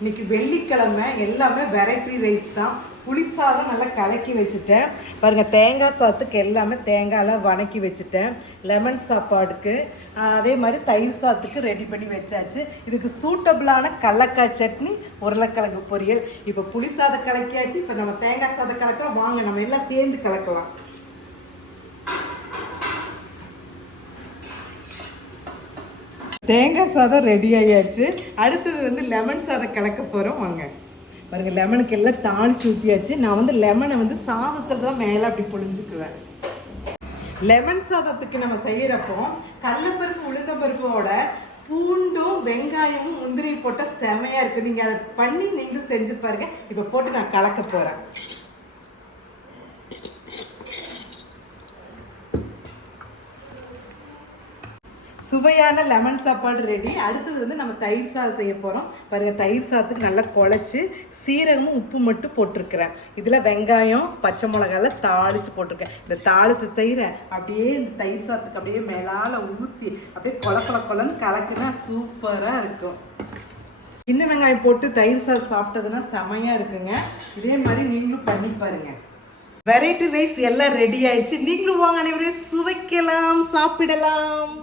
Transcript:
இன்னைக்கு வெள்ளிக்கிழமை எல்லாமே வெரைட்டி ரைஸ் தான். புளி சாதம் நல்லா கலக்கி வச்சுட்டேன் பாருங்கள். தேங்காய் சாதத்துக்கு எல்லாமே தேங்காயெல்லாம் வணக்கி வச்சுட்டேன். லெமன் சாப்பாடுக்கு அதே மாதிரி தயிர் சாதத்துக்கு ரெடி பண்ணி வச்சாச்சு. இதுக்கு சூட்டபிளான கடலக்காய் சட்னி, உருளைக்கிழங்கு பொரியல். இப்போ புளி சாதம் கலக்கியாச்சு. இப்போ நம்ம தேங்காய் சாதம் கலக்கிறோம். வாங்க நம்ம எல்லாம் சேர்ந்து கலக்கலாம். தேங்காய் சாதம் ரெடி ஆகியாச்சு. அடுத்தது லெமன் சாதம் கலக்க போகிறோம். வாங்க பாருங்கள். லெமனுக்கு எல்லாம் தாளிச்சு ஊற்றியாச்சு. நான் லெமனை சாதத்தில் தான் மேலே அப்படி பொழிஞ்சுக்குவேன். லெமன் சாதத்துக்கு நம்ம செய்கிறப்போ கடலைப்பருப்பு உளுந்தம்பருப்போட பூண்டும் வெங்காயமும் முந்திரி போட்டால் செமையாக இருக்குது. நீங்கள் அதை பண்ணி நீங்களும் செஞ்சு பாருங்கள். இப்போ போட்டு நான் கலக்க போகிறேன். சுவையான லெமன் சாப்பாடு ரெடி. அடுத்தது நம்ம தயிர் சாதம் செய்ய போகிறோம். பாருங்கள், தயிர் சாதத்துக்கு நல்லா குழச்சி சீரகமும் உப்பு மட்டும் போட்டிருக்கிறேன். இதில் வெங்காயம் பச்சை மிளகாலாம் தாளித்து போட்டிருக்கேன். இந்த தாளித்து தயிரை அப்படியே இந்த தயிர் சாதத்துக்கு அப்படியே மேலால் ஊற்றி அப்படியே கொலன்னு கலக்குனா சூப்பராக இருக்கும். சின்ன வெங்காயம் போட்டு தயிர் சாதம் சாப்பிட்டதுன்னா செமையாக இருக்குங்க. இதே மாதிரி நீங்களும் பண்ணி பாருங்கள். வெரைட்டி ரைஸ் எல்லாம் ரெடி ஆயிடுச்சு. நீங்களும் வாங்க, அனைவரையும் சுவைக்கலாம், சாப்பிடலாம்.